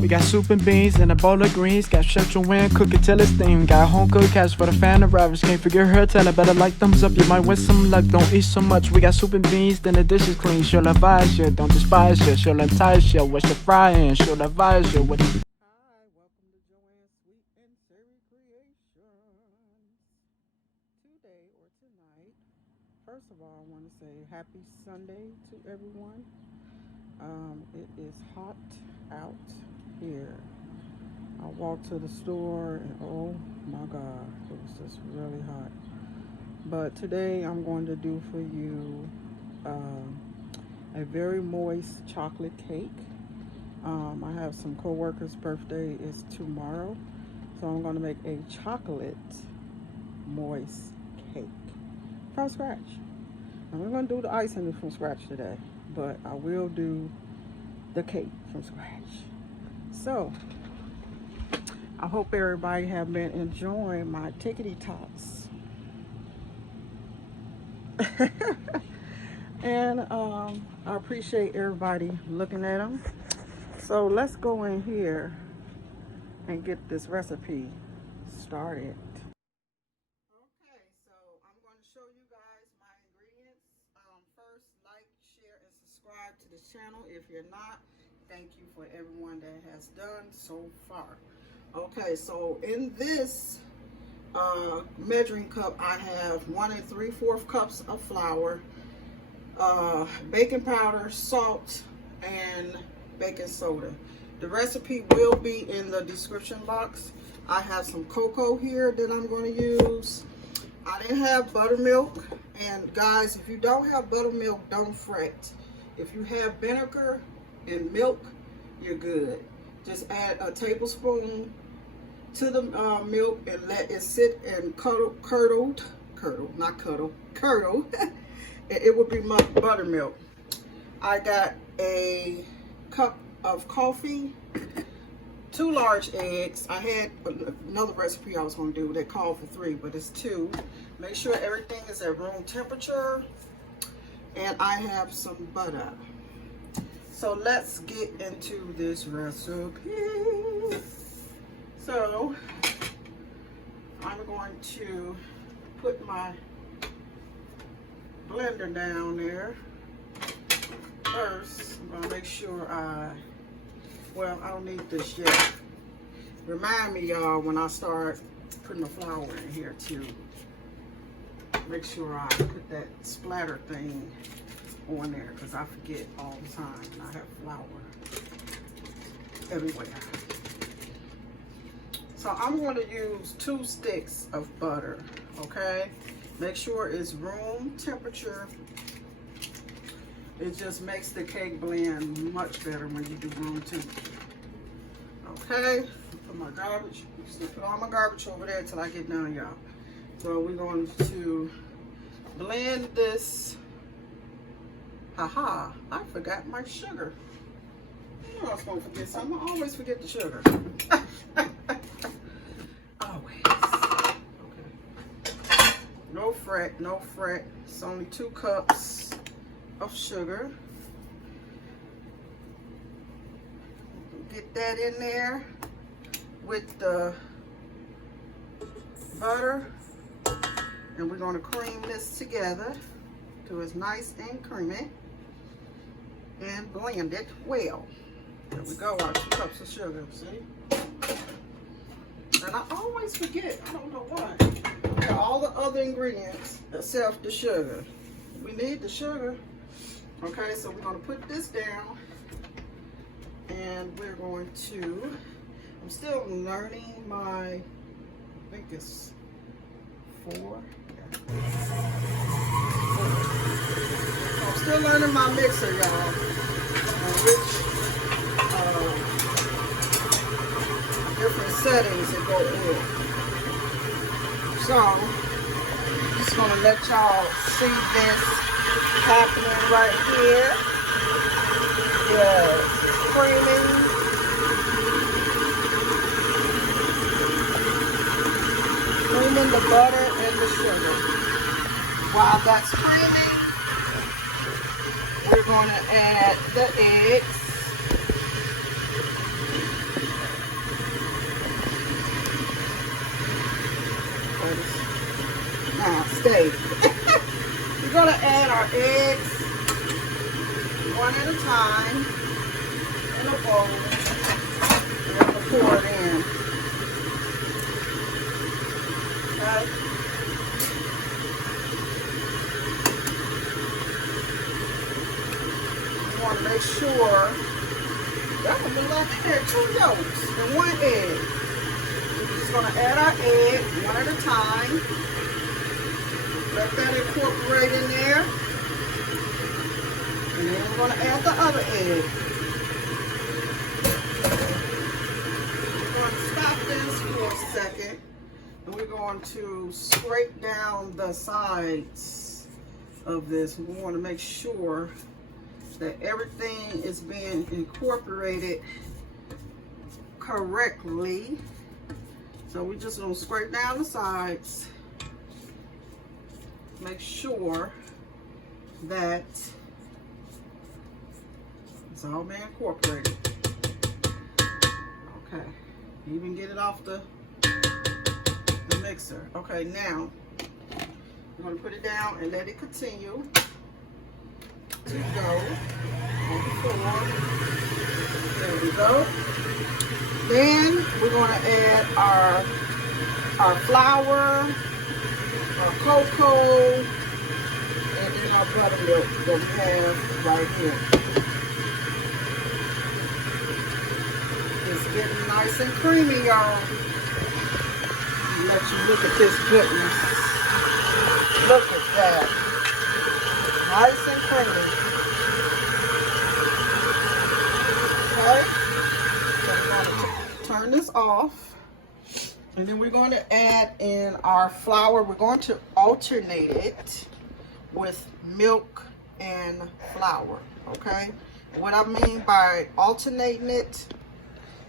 We got soup and beans and a bowl of greens. Got Szechuan, cook it till it's steamed. Got home cooked cash for the fan of ravage. Can't forget her, tell her better like thumbs up. You might win some luck, don't eat so much. We got soup and beans, then the dish is clean. She'll advise you, don't despise you. She'll entice you, what's your frying? She'll advise you. What Hi, welcome to Joanne's Sweet and Savory Creations. Today or tonight, first of all, I want to say happy Sunday to everyone. It is hot out here. I walked to the store and oh my God, it was just really hot. But today I'm going to do for you a very moist chocolate cake. I have some co-workers' birthday is tomorrow, so I'm going to make a chocolate moist cake from scratch. I'm not going to do the icing from scratch today, but I will do the cake from scratch. So I hope everybody have been enjoying my tickety tots. And I appreciate everybody looking at them. So let's go in here and get this recipe started. Okay, so I'm going to show you guys my ingredients. First, like, share, and subscribe to this channel. If you're not, thank you for everyone that has done so far. Okay, so in this measuring cup, I have 1 3/4 cups of flour, baking powder, salt, and baking soda. The recipe will be in the description box. I have some cocoa here that I'm going to use. I didn't have buttermilk, and guys, if you don't have buttermilk, don't fret. If you have vinegar and milk, you're good. Just add a tablespoon to the milk and let it sit and curdle. It would be my buttermilk. I got a cup of coffee, 2 large eggs. I had another recipe I was going to do that called for 3, but it's 2. Make sure everything is at room temperature, and I have some butter. So let's get into this recipe. So I'm going to put my blender down there. First, I'm going to make sure I don't need this yet. Remind me, y'all, when I start putting the flour in here too. Make sure I put that splatter thing on there, because I forget all the time. I have flour everywhere. So I'm going to use 2 sticks of butter, okay? Make sure it's room temperature. It just makes the cake blend much better when you do room temperature. Okay, put my garbage, put all my garbage over there until I get done, y'all. So we're going to blend this. Haha, I forgot my sugar. You know I was going to forget something. I always forget the sugar. Always. Okay. No fret, no fret. It's only 2 cups of sugar. Get that in there with the butter, and we're going to cream this together till it's nice and creamy, and blend it well. There we go, our 2 cups of sugar, see? And I always forget, I don't know why. Got all the other ingredients except the sugar. We need the sugar. Okay, so we're going to put this down, and we're going to, I'm still learning my, I think it's 4. Yeah. I'm still learning my mixer, y'all, which different settings that go in. So, I'm just going to let y'all see this happening right here. Yes, creaming. Creaming the butter and the sugar. While that's creaming, we're going to add the eggs. day. We're gonna add our eggs one at a time in a bowl. We're gonna pour it in. Okay. You want to make sure that would be like there 2 yolks and 1 egg. We're just gonna add our egg one at a time. Let that incorporate in there. And then we're going to add the other egg. We're going to stop this for a second. And we're going to scrape down the sides of this. We want to make sure that everything is being incorporated correctly. So we're just going to scrape down the sides. Make sure that it's all been incorporated. Okay, even get it off the mixer. Okay, now we're going to put it down and let it continue to go on the floor. There we go. Then we're going to add our flour, our cocoa, and then our buttermilk that we have right here. It's getting nice and creamy, y'all. Let you look at this goodness. Look at that. Nice and creamy. Okay. So we're going to turn this off. And then we're going to add in our flour. We're going to alternate it with milk and flour, okay? What I mean by alternating it,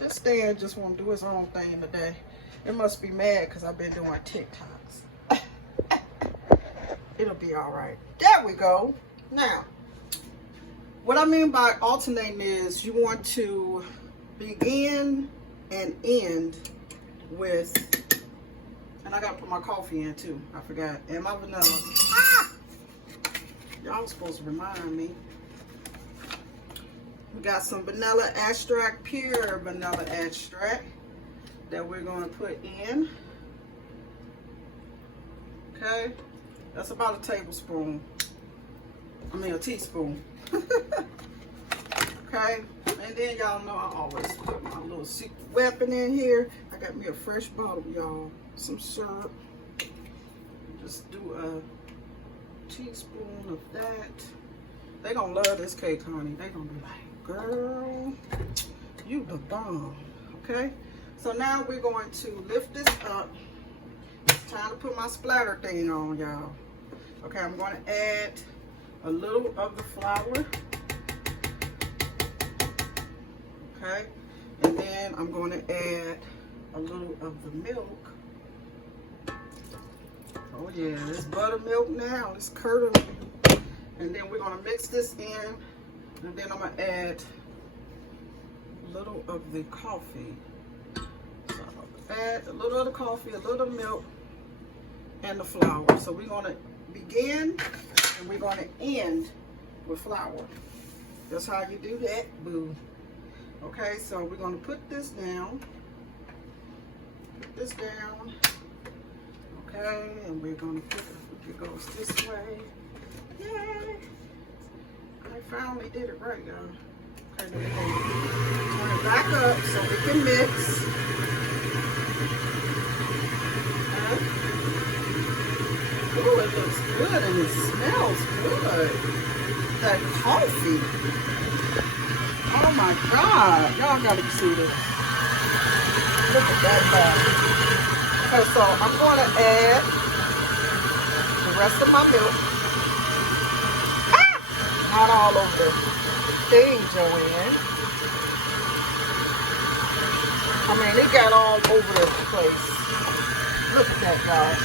this stand just won't do its own thing today. It must be mad because I've been doing TikToks. It'll be all right. There we go. Now, what I mean by alternating is you want to begin and end with, and I gotta put my coffee in too, I forgot, and my vanilla. Ah! Y'all supposed to remind me. We got some vanilla extract, pure vanilla extract that we're gonna put in. Okay, that's about a tablespoon. I mean a teaspoon. Okay, and then y'all know I always put my little secret weapon in here. I got me a fresh bottle, y'all. Some syrup. Just do a teaspoon of that. They gonna love this cake, honey. They gonna be like, girl, you the bomb. Okay, so now we're going to lift this up. It's time to put my splatter thing on, y'all. Okay, I'm going to add a little of the flour. Okay, and then I'm going to add a little of the milk. Oh yeah, it's buttermilk now. It's curdling. And then we're going to mix this in. And then I'm going to add a little of the coffee. So add a little of the coffee, a little milk, and the flour. So we're going to begin and we're going to end with flour. That's how you do that, boo. Okay, so we're going to put this down. Put this down. Okay, and we're going to put it goes this way. Yay! I finally did it right, y'all. Okay, then we're going to turn it back up so we can mix. Okay. Oh, it looks good and it smells good. That coffee. Oh my God, y'all gotta see this. Look at that bag. Okay, so I'm going to add the rest of my milk. Ah! Not all over the thing, Joanne. I mean, it got all over the place. Look at that, guys.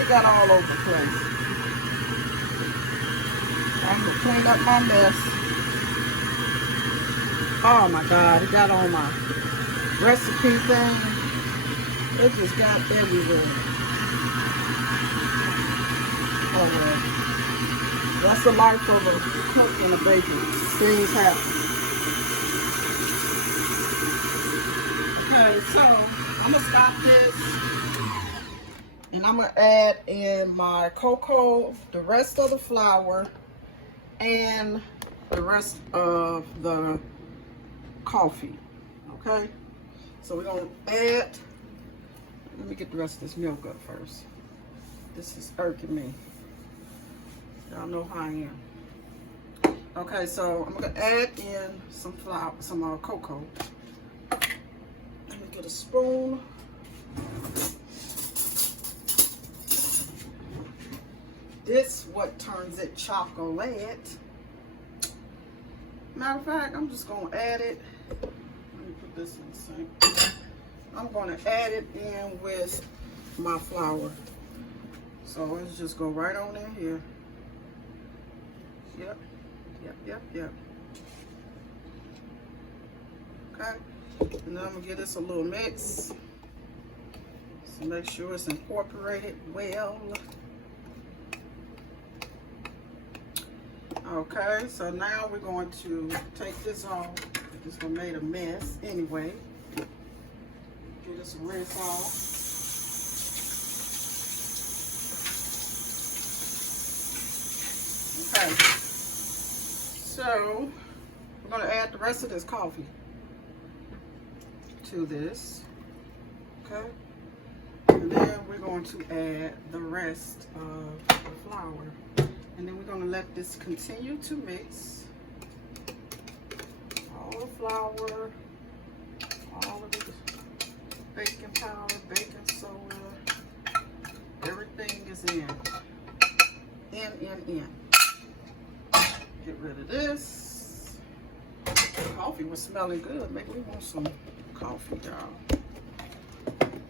It got all over the place. I'm gonna clean up my mess. Oh my God, it got on my recipe thing. It just got everywhere. Oh well. That's the life of a cook and a baker. Things happen. Okay, so I'm gonna stop this and I'm gonna add in my cocoa, the rest of the flour, and the rest of the coffee. Okay, so we're gonna add, let me get the rest of this milk up first. This is irking me. Y'all know how I am. Okay, so I'm gonna add in some flour, some cocoa. Let me get a spoon. This what turns it chocolate. Matter of fact, I'm just gonna add it. Let me put this in the sink. I'm gonna add it in with my flour. So let's just go right on in here. Yep. Okay, and then I'm gonna give this a little mix. So make sure it's incorporated well. Okay, so now we're going to take this off. This one made a mess anyway. Get this rinse off. Okay, so we're going to add the rest of this coffee to this. Okay, and then we're going to add the rest of the flour. And then we're going to let this continue to mix. All the flour, all of the baking powder, baking soda, everything is in. In. Get rid of this. Coffee was smelling good. Make me want some coffee, y'all.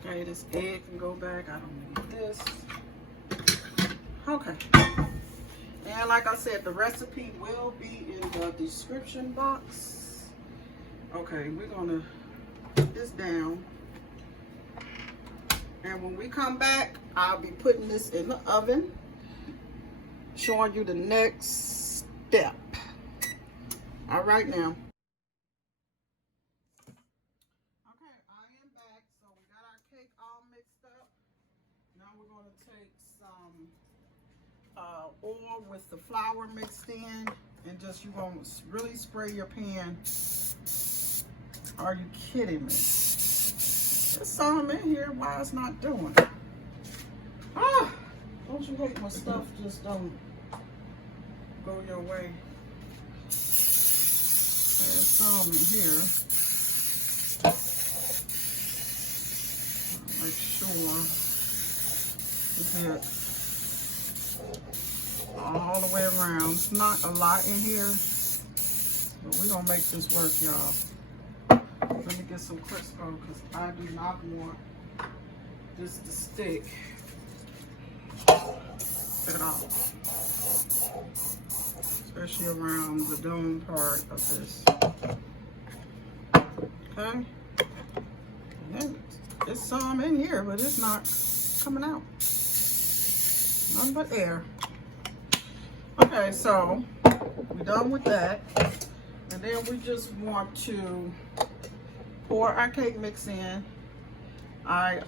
Okay, this egg can go back. I don't need this. Okay. And like I said, the recipe will be in the description box. Okay, we're gonna put this down. And when we come back, I'll be putting this in the oven, showing you the next step. All right now. Okay, I am back. So we got our cake all mixed up. Now we're gonna take some oil with the flour mixed in, and just you gonna really spray your pan. Are you kidding me? There's some in here. Why it's not doing it? Ah, don't you hate when stuff just don't go your way? There's some in here. I'll make sure that all the way around. It's not a lot in here, but we're gonna make this work, y'all. Let me get some Crisco because I do not want this to stick at all, especially around the dome part of this. Okay, and then there's some in here, but it's not coming out. Nothing but air. Okay, so we're done with that. And then we just want to pour our cake mix in. I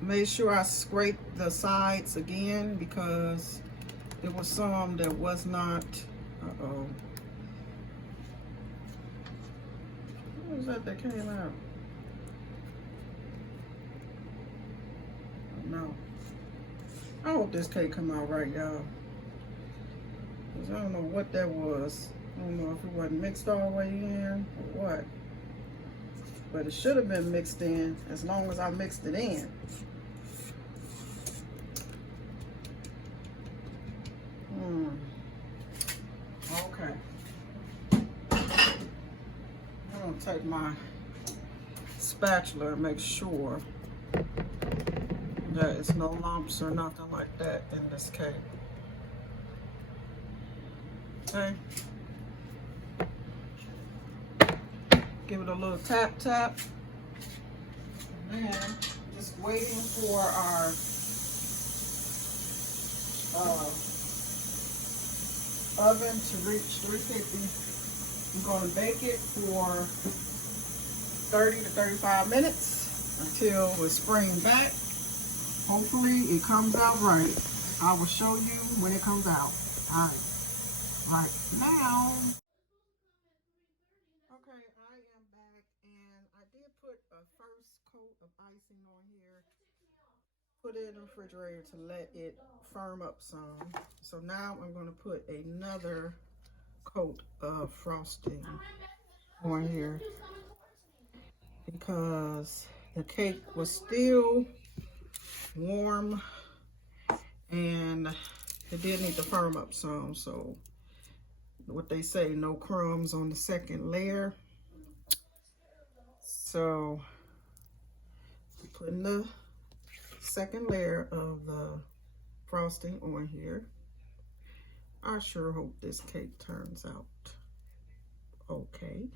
made sure I scraped the sides again because there was some that was not, what was that came out? No. I hope this cake come out right, y'all. Because I don't know what that was. I don't know if it wasn't mixed all the way in or what. But it should have been mixed in as long as I mixed it in. Okay. I'm going to take my spatula and make sure that it's no lumps or nothing like that in this cake. Okay. Give it a little tap tap. And then just waiting for our uh, oven to reach 350. I'm going to bake it for 30 to 35 minutes until we spring back. Hopefully it comes out right. I will show you when it comes out. All right now. Okay, I am back, and I did put a first coat of icing on here. Put it in the refrigerator to let it firm up some. So now I'm going to put another coat of frosting on here because the cake was still warm and it did need to firm up some. So what they say, no crumbs on the second layer. So I'm putting the second layer of the frosting on here. I sure hope this cake turns out okay.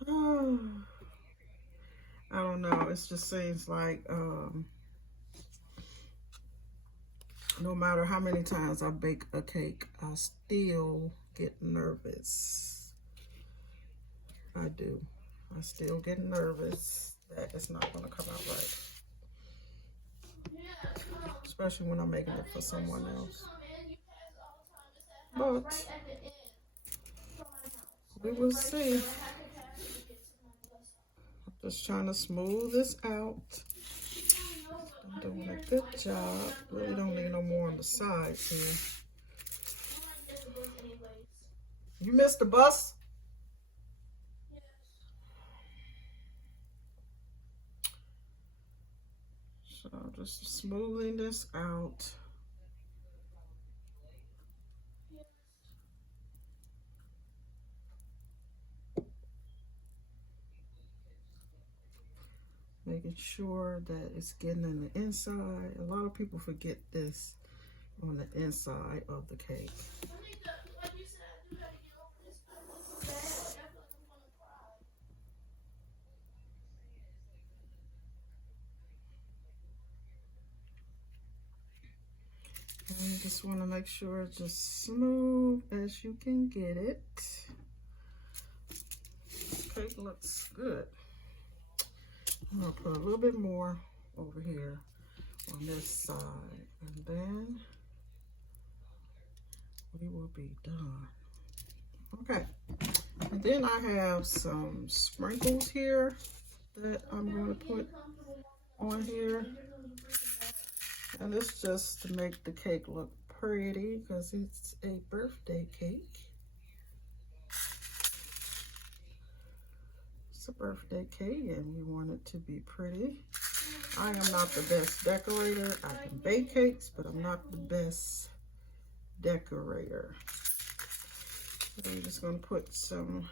I don't know. It just seems like no matter how many times I bake a cake, I still get nervous. I do. I still get nervous that it's not going to come out right. Especially when I'm making it for someone else. But we will see. I'm just trying to smooth this out. I'm doing a good job. Really don't need no more on the sides here. You missed the bus? So just smoothing this out. Making sure that it's getting in the inside. A lot of people forget this on the inside of the cake. And you just want to make sure it's just smooth as you can get it. Cake looks good. I'm going to put a little bit more over here on this side, and then we will be done. Okay, and then I have some sprinkles here that I'm going to put on here. And it's just to make the cake look pretty because it's a birthday cake. It's a birthday cake and we want it to be pretty. I am not the best decorator. I can bake cakes, but I'm not the best decorator. So I'm just going to put some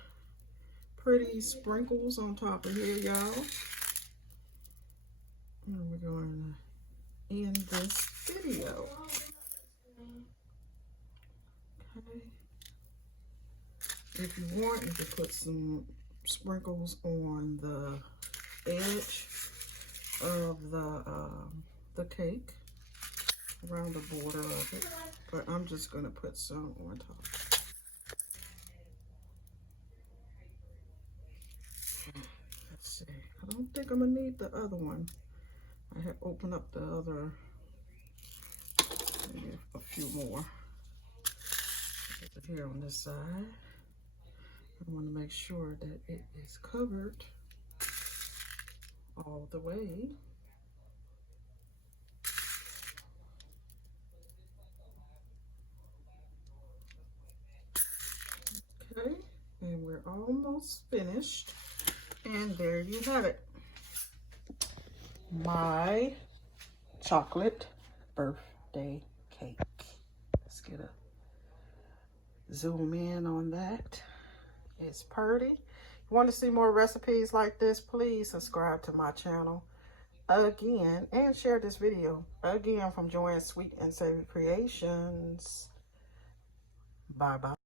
pretty sprinkles on top of here, y'all. And we're going to end this video. Okay. If you want, you can put some sprinkles on the edge of the cake, around the border of it, but I'm just going to put some on top. Let's see. I don't think I'm going to need the other one. I have opened up the other, maybe a few more. Put it here on this side. I want to make sure that it is covered all the way. Okay, and we're almost finished. And there you have it. My chocolate birthday cake. Let's get a zoom in on that. It's pretty. If you want to see more recipes like this, please subscribe to my channel again and share this video again from Joanne's Sweet and Savory Creations. Bye bye.